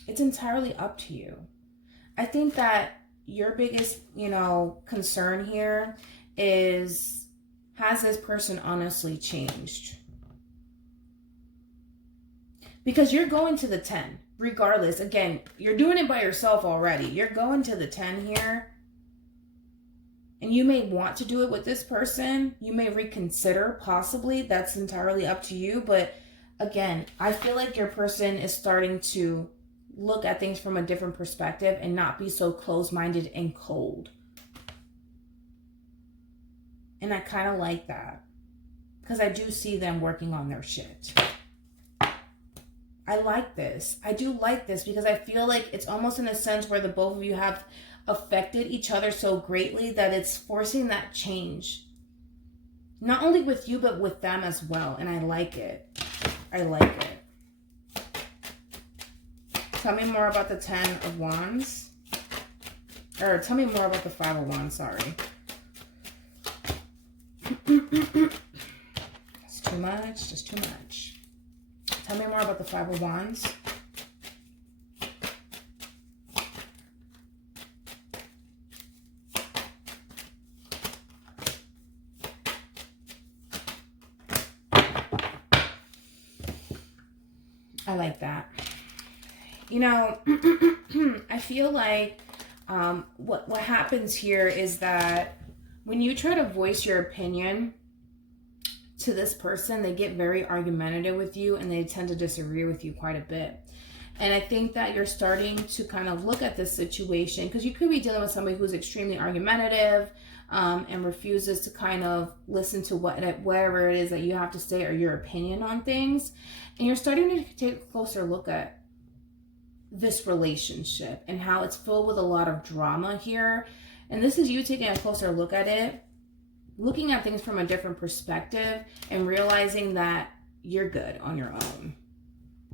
It's entirely up to you. I think that your biggest, concern here is, has this person honestly changed? Because you're going to the 10, regardless. Again, you're doing it by yourself already. You're going to the 10 here. And you may want to do it with this person. You may reconsider, possibly. That's entirely up to you. But again, I feel like your person is starting to look at things from a different perspective and not be so closed-minded and cold. And I kind of like that, because I do see them working on their shit. I like this. I do like this, because I feel like it's almost in a sense where the both of you have affected each other so greatly that it's forcing that change. Not only with you, but with them as well. And I like it. I like it. Tell me more about the 10 of Wands. Or tell me more about the 5 of Wands, sorry. It's too much, just too much. Tell me more about the 5 of Wands. I like that. I feel like what happens here is that when you try to voice your opinion, to this person, they get very argumentative with you and they tend to disagree with you quite a bit. And I think that you're starting to kind of look at this situation, because you could be dealing with somebody who's extremely argumentative, and refuses to kind of listen to whatever it is that you have to say or your opinion on things. And you're starting to take a closer look at this relationship and how it's filled with a lot of drama here. And this is you taking a closer look at it, looking at things from a different perspective and realizing that you're good on your own.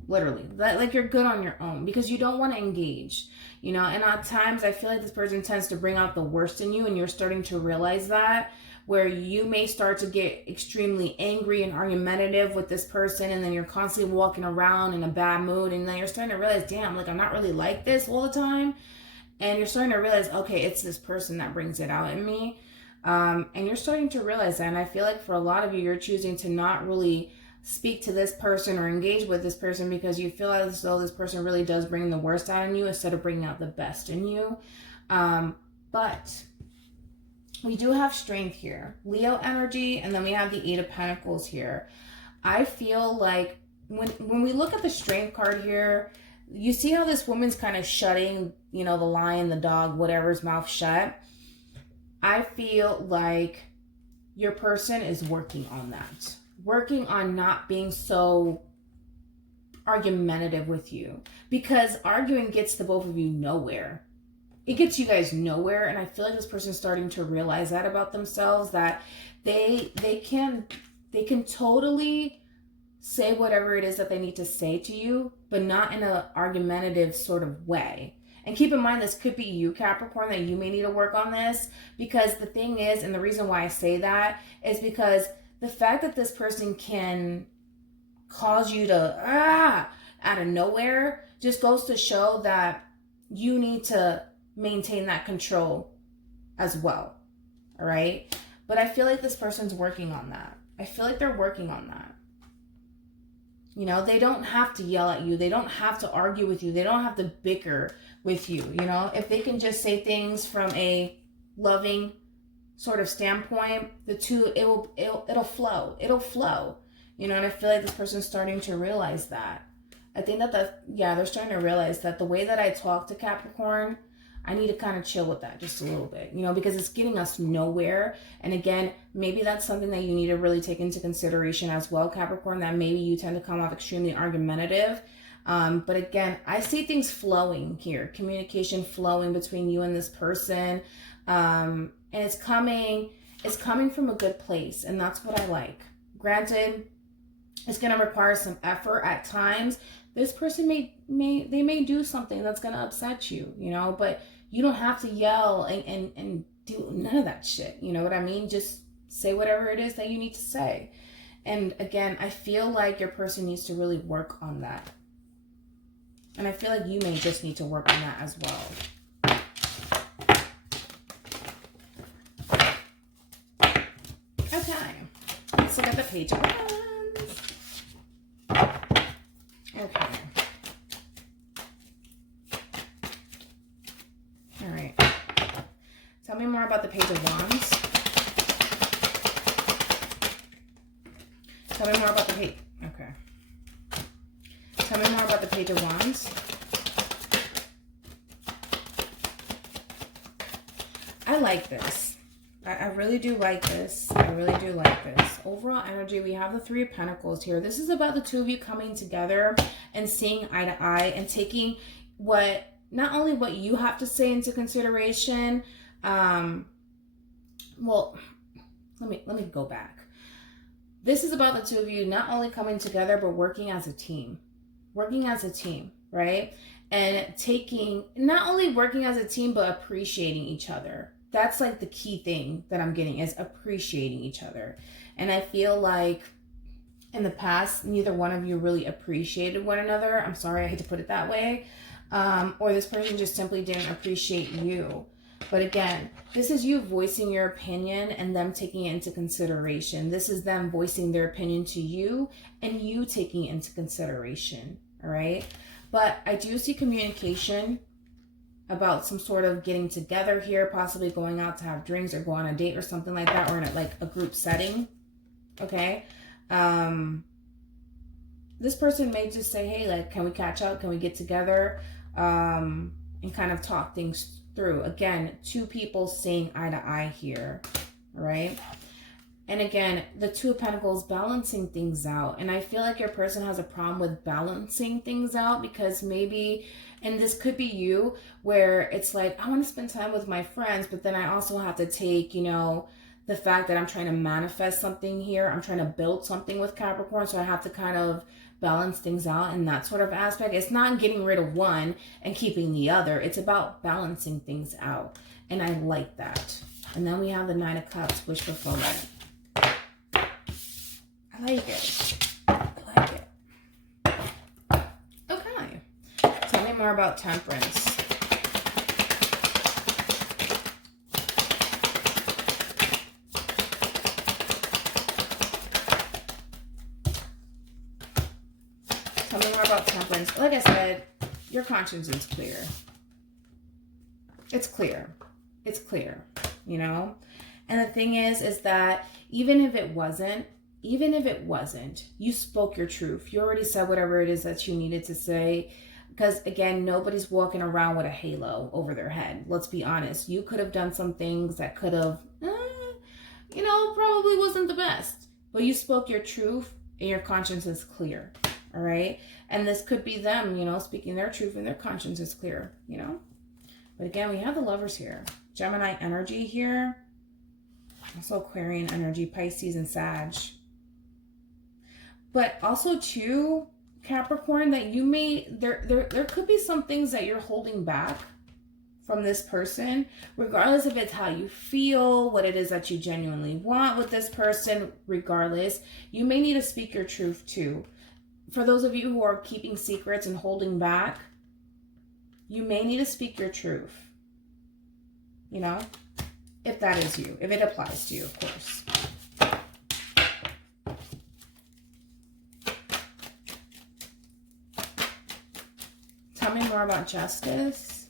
Literally, like you're good on your own because you don't want to engage, you know. And at times I feel like this person tends to bring out the worst in you, and you're starting to realize that, where you may start to get extremely angry and argumentative with this person, and then you're constantly walking around in a bad mood, and then you're starting to realize, damn, like I'm not really like this all the time. And you're starting to realize, okay, it's this person that brings it out in me. And you're starting to realize that. And I feel like for a lot of you, you're choosing to not really speak to this person or engage with this person because you feel as though this person really does bring the worst out in you instead of bringing out the best in you. But we do have strength here, Leo energy, and then we have the 8 of Pentacles here. I feel like when we look at the strength card here, you see how this woman's kind of shutting, you know, the lion, the dog, whatever's mouth shut. I feel like your person is working on that. Working on not being so argumentative with you, because arguing gets the both of you nowhere. It gets you guys nowhere. And I feel like this person's starting to realize that about themselves, that they can totally say whatever it is that they need to say to you, but not in an argumentative sort of way. And keep in mind, this could be you, Capricorn, that you may need to work on this, because the thing is, and the reason why I say that is because the fact that this person can cause you to, out of nowhere, just goes to show that you need to maintain that control as well. All right? But I feel like this person's working on that. I feel like they're working on that. You know, they don't have to yell at you. They don't have to argue with you. They don't have to bicker with you. You know, if they can just say things from a loving sort of standpoint, the two, it'll flow. It'll flow. You know, and I feel like this person's starting to realize that. I think that they're starting to realize that the way that I talk to Capricorn, I need to kind of chill with that just a little bit, you know, because it's getting us nowhere. And again, maybe that's something that you need to really take into consideration as well, Capricorn, that maybe you tend to come off extremely argumentative. But again, I see things flowing here, communication flowing between you and this person. And it's coming from a good place. And that's what I like. Granted, it's going to require some effort at times. This person may do something that's going to upset you, you know, but you don't have to yell and do none of that shit. You know what I mean? Just say whatever it is that you need to say. And again, I feel like your person needs to really work on that. And I feel like you may just need to work on that as well. Okay. Let's look at the Page of Wands. Okay. All right. Tell me more about the Page of Wands. Tell me more about the Page. Okay. Tell me more about the Page of Wands. I like this. I really do like this. I really do like this. Overall energy, we have the 3 of Pentacles here. This is about the two of you coming together and seeing eye to eye and taking not only what you have to say into consideration. Well, let me go back. This is about the two of you not only coming together, but working as a team. Working as a team, right? And not only working as a team, but appreciating each other. That's like the key thing that I'm getting, is appreciating each other. And I feel like in the past, neither one of you really appreciated one another. I'm sorry, I hate to put it that way. Or this person just simply didn't appreciate you. But again, this is you voicing your opinion and them taking it into consideration. This is them voicing their opinion to you and you taking it into consideration. All right. But I do see communication about some sort of getting together here, possibly going out to have drinks or go on a date or something like that, or in a group setting. Okay. This person may just say, hey, like, can we catch up? Can we get together? And kind of talk things through. Again, two people seeing eye to eye here, right? And again, the Two of Pentacles, balancing things out. And I feel like your person has a problem with balancing things out because maybe, and this could be you, where it's like, I want to spend time with my friends, but then I also have to take, you know, the fact that I'm trying to manifest something here. I'm trying to build something with Capricorn. So I have to kind of balance things out in that sort of aspect. It's not getting rid of one and keeping the other. It's about balancing things out. And I like that. And then we have the Nine of Cups, wish fulfillment. I like it. I like it. Okay. Tell me more about Temperance. Tell me more about Temperance. Like I said, your conscience is clear. It's clear. It's clear, you know? And the thing is that even if it wasn't, you spoke your truth. You already said whatever it is that you needed to say. Because again, nobody's walking around with a halo over their head. Let's be honest. You could have done some things that could have, you know, probably wasn't the best. But you spoke your truth and your conscience is clear. All right. And this could be them, you know, speaking their truth and their conscience is clear, you know. But again, we have the Lovers here. Gemini energy here. Also Aquarian energy, Pisces and Sag. But also too, Capricorn, that you may, there could be some things that you're holding back from this person, regardless if it's how you feel, what it is that you genuinely want with this person, regardless, you may need to speak your truth too. For those of you who are keeping secrets and holding back, you may need to speak your truth, you know, if that is you, if it applies to you, of course. Tell me more about Justice.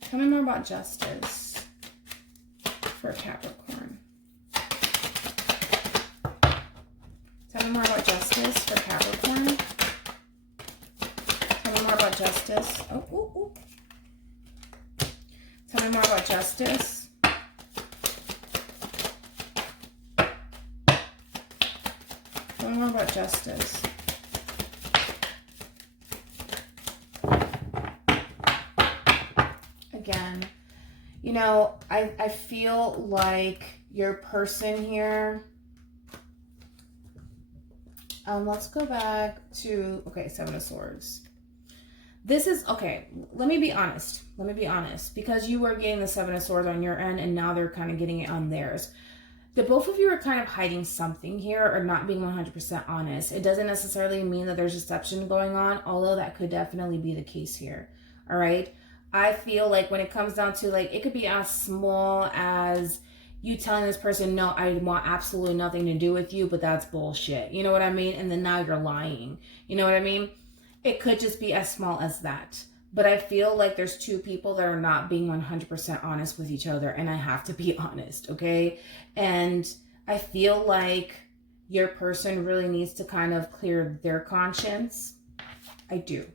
Tell me more about Justice for Capricorn. Tell me more about Justice for Capricorn. Tell me more about Justice. Oh. Tell me more about Justice. Tell me more about Justice. Again, you know, I feel like your person here. Let's go back to, okay, Seven of Swords. This is, okay, let me be honest. Because you were getting the Seven of Swords on your end and now they're kind of getting it on theirs. The both of you are kind of hiding something here or not being 100% honest. It doesn't necessarily mean that there's deception going on, although that could definitely be the case here. All right. I feel like when it comes down to, like, it could be as small as you telling this person, no, I want absolutely nothing to do with you, but that's bullshit. You know what I mean? And then now you're lying. You know what I mean? It could just be as small as that. But I feel like there's two people that are not being 100% honest with each other. And I have to be honest, okay? And I feel like your person really needs to kind of clear their conscience. I do.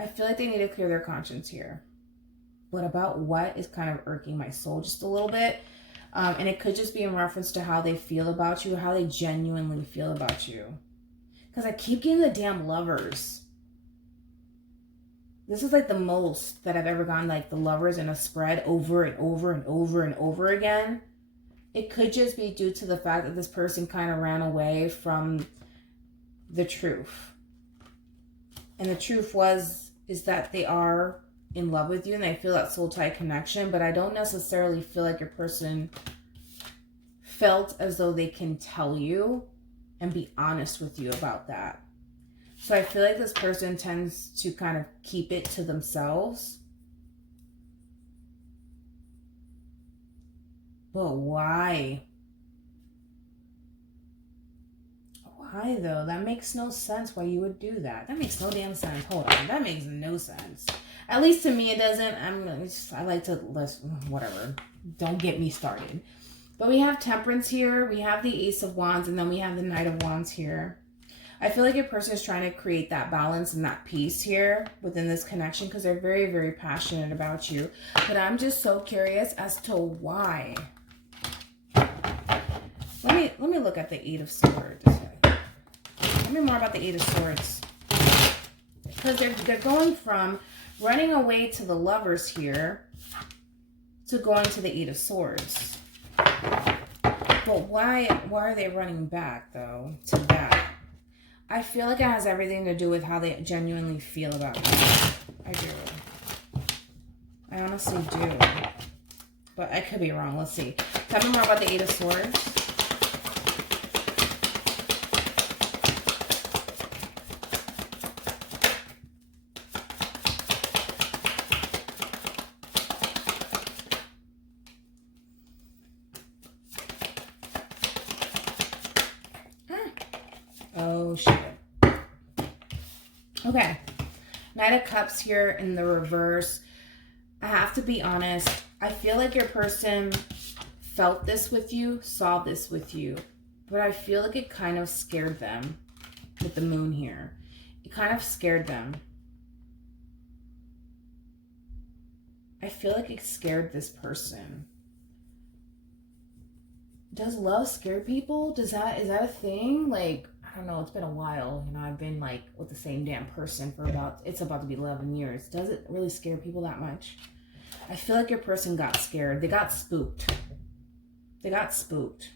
I feel like they need to clear their conscience here. But about what is kind of irking my soul just a little bit. And it could just be in reference to how they feel about you, or how they genuinely feel about you. Because I keep getting the damn Lovers. This is like the most that I've ever gotten, like the Lovers in a spread over and over and over and over again. It could just be due to the fact that this person kind of ran away from the truth. And the truth is that they are in love with you and they feel that soul tie connection, but I don't necessarily feel like your person felt as though they can tell you and be honest with you about that. So I feel like this person tends to kind of keep it to themselves. But why? Why though? That makes no sense why you would do that. That makes no damn sense. Hold on. That makes no sense. At least to me it doesn't. I like to listen. Whatever. Don't get me started. But we have Temperance here, we have the Ace of Wands, and then we have the Knight of Wands here. I feel like your person is trying to create that balance and that peace here within this connection because they're very, very passionate about you. But I'm just so curious as to why. Let me look at the Eight of Swords. Tell me more about the Eight of Swords. Because they're going from running away to the Lovers here to going to the Eight of Swords. But why are they running back, though, to that? I feel like it has everything to do with how they genuinely feel about you. I do. I honestly do. But I could be wrong. Let's see. Tell me more about the Eight of Swords. Oh, shit. Okay. Knight of Cups here in the reverse. I have to be honest. I feel like your person felt this with you, saw this with you. But I feel like it kind of scared them with the moon here. It kind of scared them. I feel like it scared this person. Does love scare people? Is that a thing? Like, I don't know, it's been a while. You know, I've been like with the same damn person for it's about to be 11 years. Does it really scare people that much? I feel like your person got scared. They got spooked. They got spooked.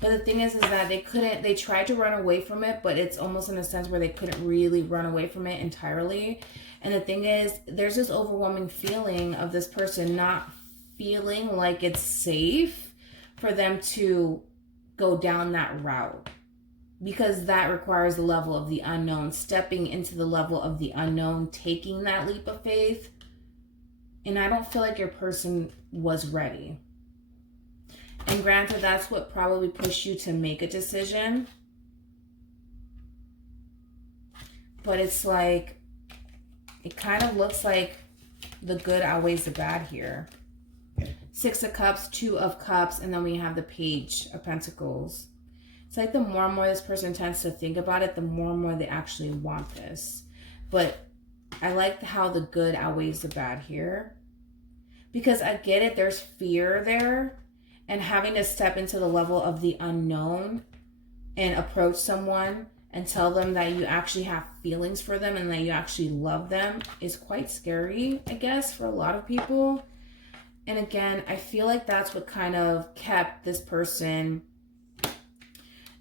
But the thing is that they tried to run away from it, but it's almost in a sense where they couldn't really run away from it entirely. And the thing is, there's this overwhelming feeling of this person not feeling like it's safe for them to go down that route, because that requires the level of the unknown, stepping into the level of the unknown, taking that leap of faith. And I don't feel like your person was ready. And granted, that's what probably pushed you to make a decision. But it's like, it kind of looks like the good outweighs the bad here. Six of Cups, Two of Cups, and then we have the Page of Pentacles. It's like the more and more this person tends to think about it, the more and more they actually want this. But I like how the good outweighs the bad here. Because I get it, there's fear there. And having to step into the level of the unknown and approach someone and tell them that you actually have feelings for them and that you actually love them is quite scary, I guess, for a lot of people. And again, I feel like that's what kind of kept this person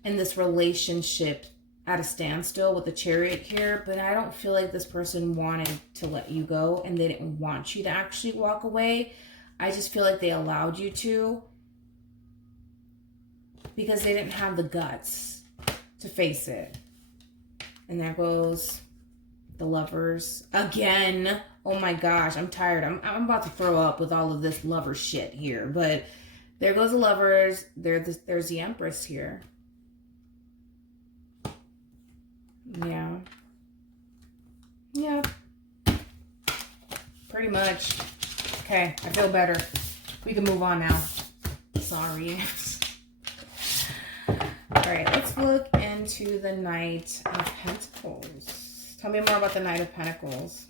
in this relationship at a standstill with the Chariot here. But I don't feel like this person wanted to let you go and they didn't want you to actually walk away. I just feel like they allowed you to because they didn't have the guts to face it. And there goes the Lovers again. Oh my gosh, I'm tired. I'm about to throw up with all of this lover shit here. But there goes the Lovers. There's the Empress here. Yeah. Yeah. Pretty much. Okay, I feel better. We can move on now. Sorry. Alright, let's look into the Knight of Pentacles. Tell me more about the Knight of Pentacles.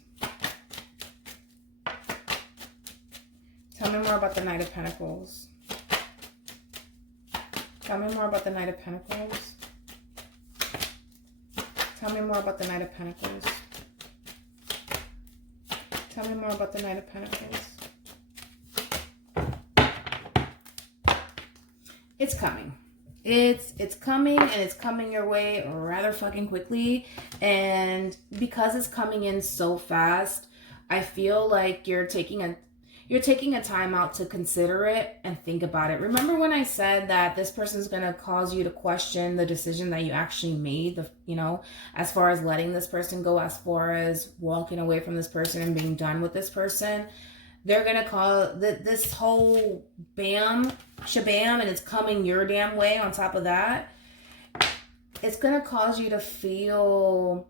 Tell me more about the Knight of Pentacles. Tell me more about the Knight of Pentacles. Tell me more about the Knight of Pentacles. Tell me more about the Knight of Pentacles. It's coming. It's coming, and it's coming your way rather fucking quickly. And because it's coming in so fast, I feel like you're taking a time out to consider it and think about it. Remember when I said that this person's going to cause you to question the decision that you actually made, as far as letting this person go, as far as walking away from this person and being done with this person? They're going to call this whole bam, shabam, and it's coming your damn way on top of that. It's going to cause you to feel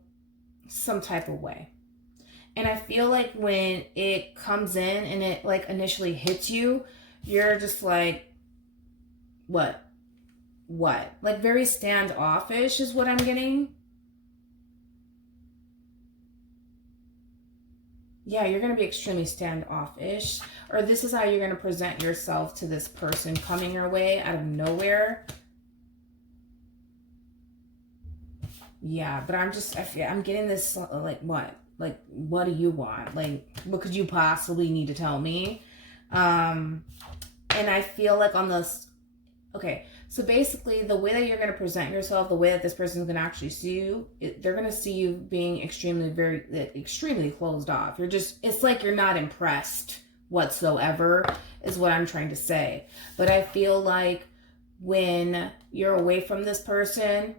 some type of way. And I feel like when it comes in and it like initially hits you, you're just like, what? What? Like very standoffish is what I'm getting. Yeah, you're going to be extremely standoffish. Or this is how you're going to present yourself to this person coming your way out of nowhere. Yeah, but I'm getting this, like, what? Like, what do you want? Like, what could you possibly need to tell me? And I feel like on this, okay, so basically the way that you're going to present yourself, the way that this person is going to actually see you, they're going to see you being extremely closed off. It's like you're not impressed whatsoever is what I'm trying to say. But I feel like when you're away from this person,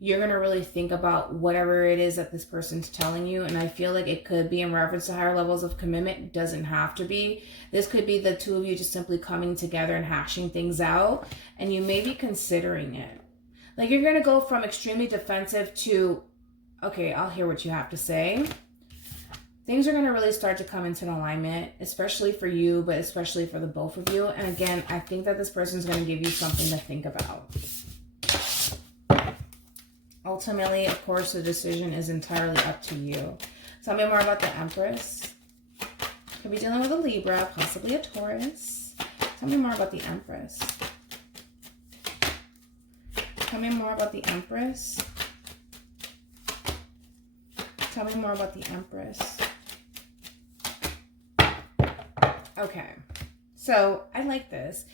you're going to really think about whatever it is that this person's telling you. And I feel like it could be in reference to higher levels of commitment. It doesn't have to be. This could be the two of you just simply coming together and hashing things out. And you may be considering it. Like you're going to go from extremely defensive to, okay, I'll hear what you have to say. Things are going to really start to come into an alignment, especially for you, but especially for the both of you. And again, I think that this person's going to give you something to think about. Ultimately, of course, the decision is entirely up to you. Tell me more about the Empress. Could be dealing with a Libra, possibly a Taurus. Tell me more about the Empress. Tell me more about the Empress. Tell me more about the Empress. Okay, so I like this.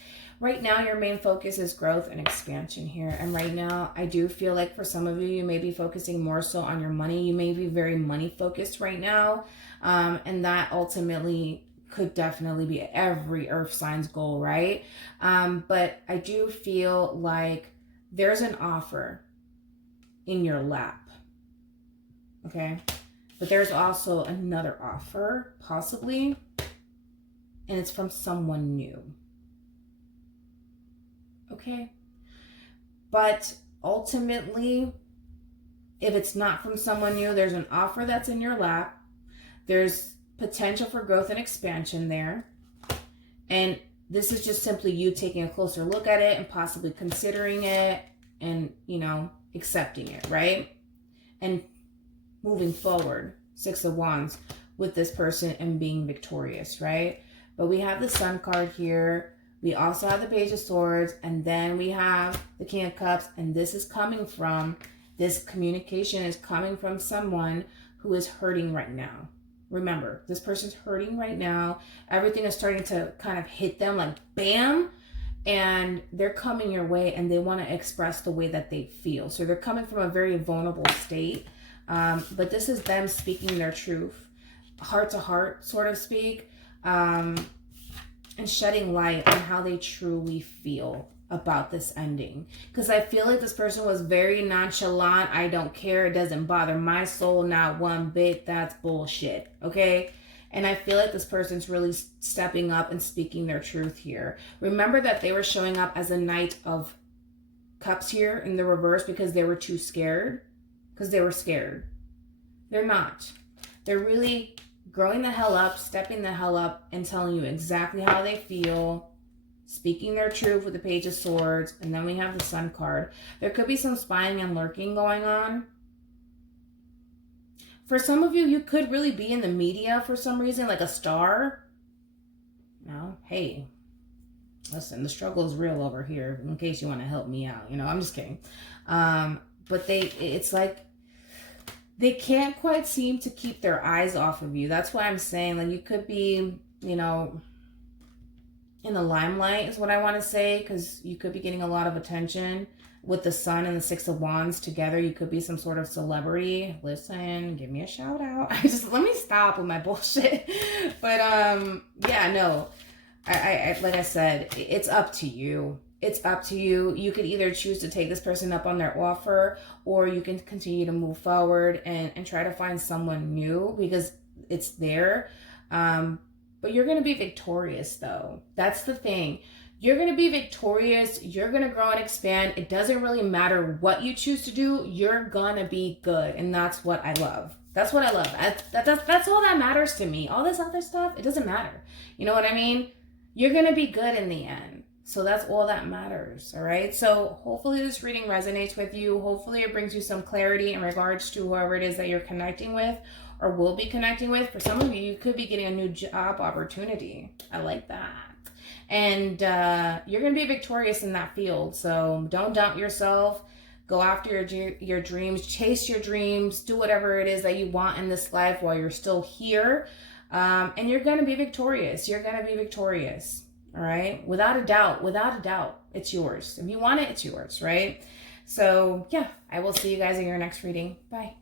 Right now, your main focus is growth and expansion here. And right now, I do feel like for some of you, you may be focusing more so on your money. You may be very money focused right now. And that ultimately could definitely be every earth sign's goal, right? But I do feel like there's an offer in your lap. Okay? But there's also another offer, possibly. And it's from someone new. Okay, but ultimately, if it's not from someone new, there's an offer that's in your lap. There's potential for growth and expansion there. And this is just simply you taking a closer look at it and possibly considering it and, accepting it, right? And moving forward, 6 of Wands, with this person and being victorious, right? But we have the Sun card here. We also have the Page of Swords, and then we have the King of Cups, and this communication is coming from someone who is hurting right now. Remember, this person's hurting right now. Everything is starting to kind of hit them like bam, and they're coming your way, and they want to express the way that they feel. So they're coming from a very vulnerable state, but this is them speaking their truth, heart to heart, sort of speak. And shedding light on how they truly feel about this ending. Because I feel like this person was very nonchalant. I don't care. It doesn't bother my soul not one bit. That's bullshit. Okay? And I feel like this person's really stepping up and speaking their truth here. Remember that they were showing up as a Knight of Cups here in the reverse because they were too scared. Because they were scared. They're not. They're really growing the hell up, stepping the hell up, and telling you exactly how they feel, speaking their truth with the Page of Swords, and then we have the Sun card. There could be some spying and lurking going on. For some of you, you could really be in the media for some reason, like a star. No, hey, listen, the struggle is real over here, in case you want to help me out. I'm just kidding. But it's like, they can't quite seem to keep their eyes off of you. That's why I'm saying, like, you could be, in the limelight is what I want to say, because you could be getting a lot of attention with the Sun and the 6 of Wands together. You could be some sort of celebrity. Listen, give me a shout out. Let me stop with my bullshit. But, yeah, no, I like I said, it's up to you. It's up to you. You could either choose to take this person up on their offer, or you can continue to move forward and try to find someone new because it's there. But you're going to be victorious, though. That's the thing. You're going to be victorious. You're going to grow and expand. It doesn't really matter what you choose to do. You're going to be good. And that's what I love. That's what I love. That's all that matters to me. All this other stuff, it doesn't matter. You know what I mean? You're going to be good in the end. So that's all that matters. All right. So hopefully this reading resonates with you. Hopefully it brings you some clarity in regards to whoever it is that you're connecting with or will be connecting with. For some of you, you could be getting a new job opportunity. I like that. And you're going to be victorious in that field. So don't doubt yourself. Go after your dreams, chase your dreams, do whatever it is that you want in this life while you're still here. And you're going to be victorious. You're going to be victorious. All right. Without a doubt, it's yours. If you want it, it's yours. Right. So yeah, I will see you guys in your next reading. Bye.